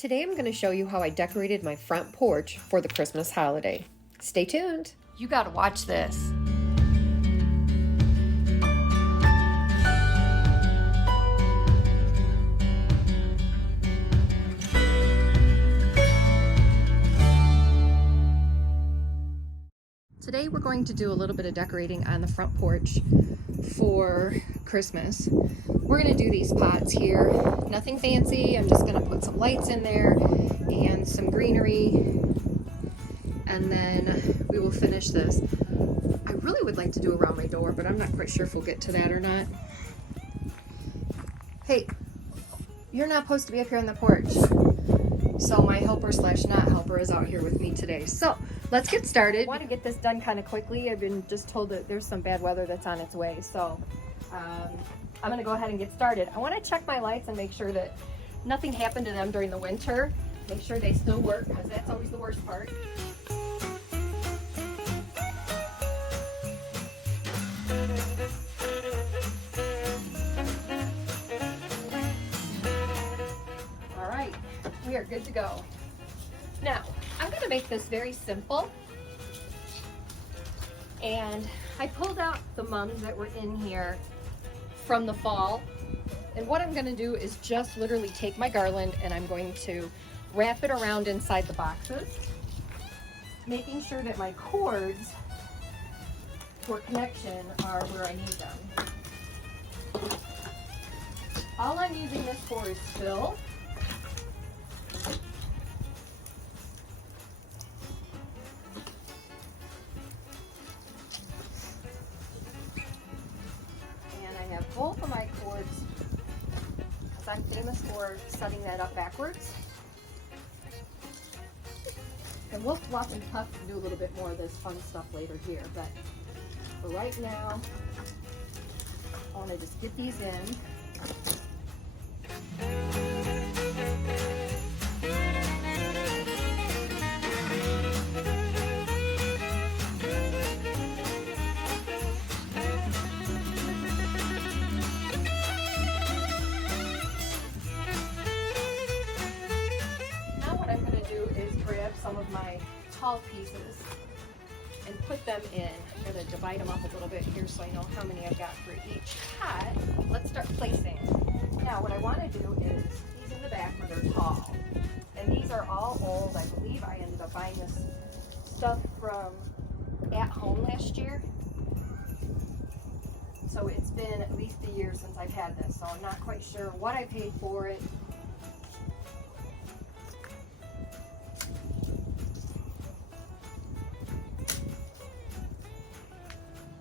Today I'm going to show you how I decorated my front porch for the Christmas holiday. Stay tuned. You got to watch this. Today we're going to do a little bit of decorating on the front porch for Christmas. We're going to do these pots here. Nothing fancy. I'm just going to put some lights in there and some greenery, and then we will finish this. I really would like to do around my door, but I'm not quite sure if we'll get to that or not. Hey, you're not supposed to be up here on the porch. So my helper slash not helper is out here with me today. So let's get started. I want to get this done kind of quickly. I've been just told that there's some bad weather that's on its way. So I'm going to go ahead and get started. I want to check my lights and make sure that nothing happened to them during the winter. Make sure they still work, because that's always the worst part. We are good to go. Now, I'm going to make this very simple. And I pulled out the mums that were in here from the fall. And what I'm going to do is just literally take my garland and I'm going to wrap it around inside the boxes, making sure that my cords for connection are where I need them. All I'm using this for is fill. Both of my cords, because I'm famous for setting that up backwards. And we'll fluff and puff and do a little bit more of this fun stuff later here, but for right now, I want to just get these in. Some of my tall pieces and put them in. I'm going to divide them up a little bit here so I know how many I've got for each pot. Let's start placing. Now what I want to do is these in the back where they're tall. And these are all old. I believe I ended up buying this stuff from At Home last year. So it's been at least a year since I've had this. So I'm not quite sure what I paid for it.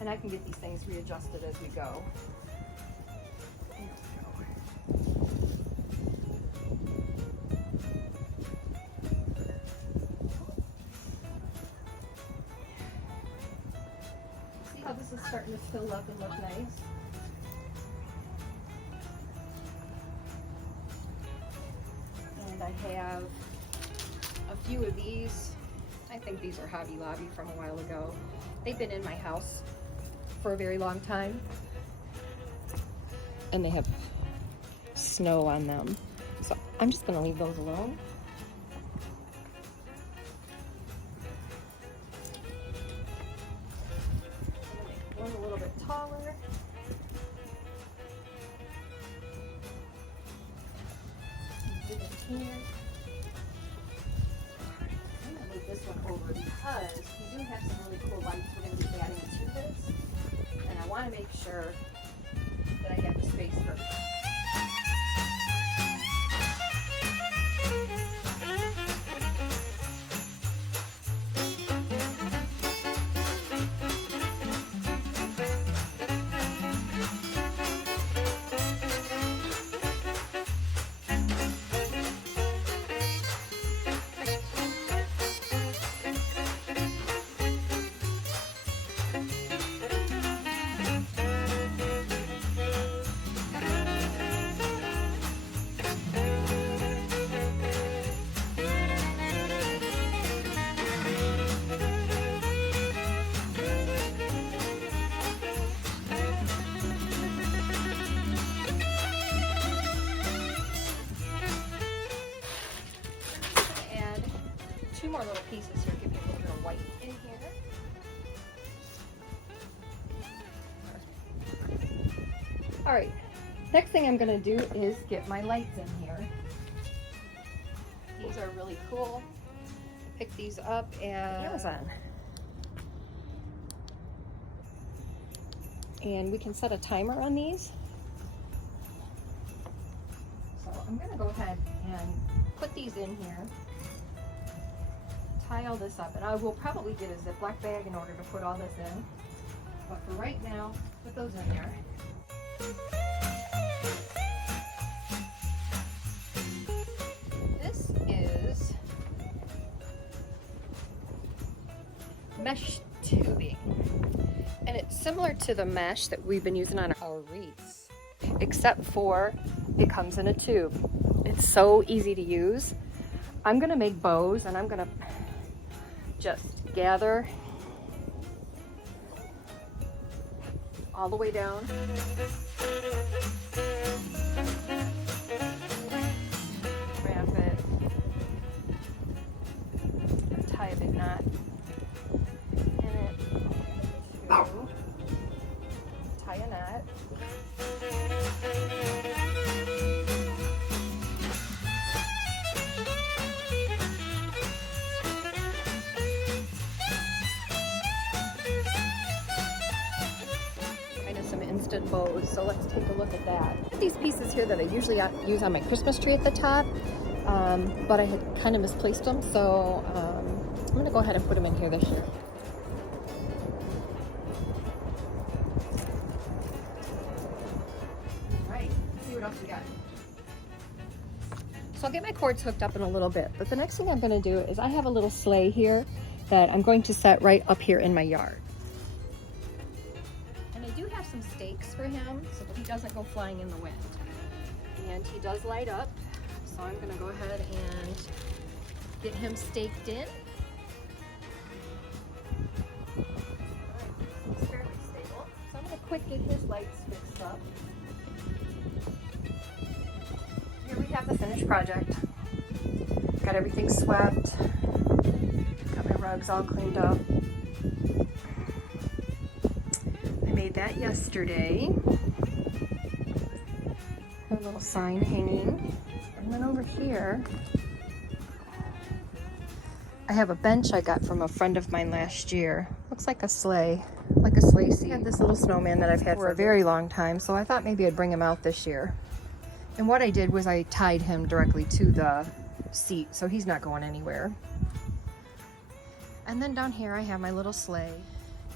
And I can get these things readjusted as we go. There we go. See how this is starting to fill up and look nice? And I have a few of these. I think these are Hobby Lobby from a while ago. They've been in my house for a very long time, and they have snow on them, so I'm just going to leave those alone. I'm going to make one a little bit taller. Get it here. I'm going to move this one over because we do have some really cool lights we're going to be adding to this. And I want to make sure that I have the space for it. 2 more little pieces here. Give me a little bit of white in here. All right, next thing I'm gonna do is get my lights in here. These are really cool. Pick these up at Amazon. And we can set a timer on these. So I'm gonna go ahead and put these in here. Tie all this up, and I will probably get a Ziploc bag in order to put all this in. But for right now, put those in there. This is mesh tubing, and it's similar to the mesh that we've been using on our wreaths, except for it comes in a tube. It's so easy to use. I'm gonna make bows, and I'm gonna just gather all the way down. Wrap it. Tie a big knot in it. Tie a knot. Instant bows, so let's take a look at that. These pieces here that I usually use on my Christmas tree at the top, but I had kind of misplaced them, so I'm going to go ahead and put them in here this year. All right, let's see what else we got. So I'll get my cords hooked up in a little bit, but the next thing I'm going to do is I have a little sleigh here that I'm going to set right up here in my yard. Some stakes for him so that he doesn't go flying in the wind. And he does light up, so I'm going to go ahead and get him staked in. He's fairly stable. So I'm going to quick get his lights fixed up. Here we have the finished project. Got everything swept. Got my rugs all cleaned up. Made that yesterday. A little sign hanging. And then over here, I have a bench I got from a friend of mine last year. Looks like a sleigh seat. I had this little snowman that I've had for a very long time, so I thought maybe I'd bring him out this year. And what I did was I tied him directly to the seat, so he's not going anywhere. And then down here I have my little sleigh.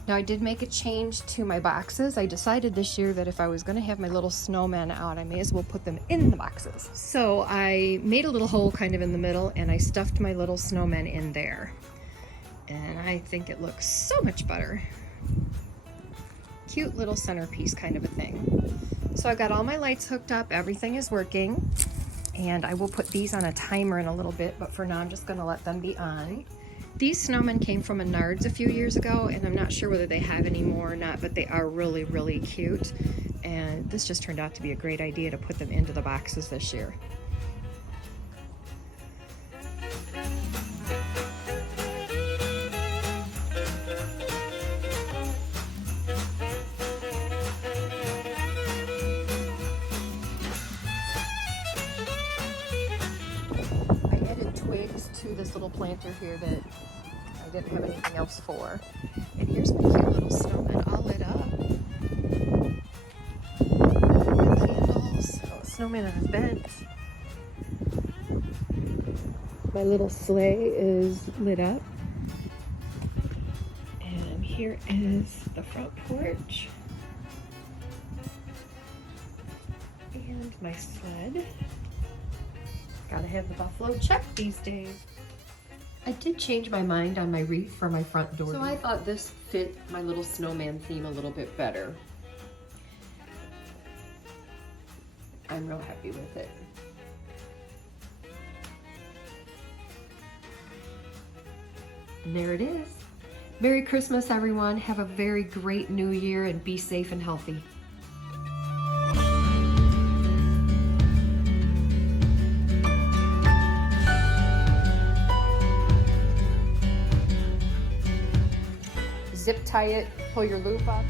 Now I did make a change to my boxes. I decided this year that if I was going to have my little snowman out, I may as well put them in the boxes. So I made a little hole kind of in the middle, and I stuffed my little snowman in there. And I think it looks so much better. Cute little centerpiece kind of a thing. So I've got all my lights hooked up, everything is working, and I will put these on a timer in a little bit, but for now I'm just going to let them be on. These snowmen came from Menards a few years ago, and I'm not sure whether they have any more or not, but they are really, really cute. And this just turned out to be a great idea to put them into the boxes this year. I added twigs to this little planter here that I didn't have anything else for. And here's my cute little snowman all lit up. Candles. Oh, snowman on his bench. My little sleigh is lit up. And here is the front porch. And my sled. Gotta have the buffalo check these days. I did change my mind on my wreath for my front door. So I thought this fit my little snowman theme a little bit better. I'm real happy with it. And there it is. Merry Christmas, everyone. Have a very great new year and be safe and healthy. zip tie it, pull your loop up.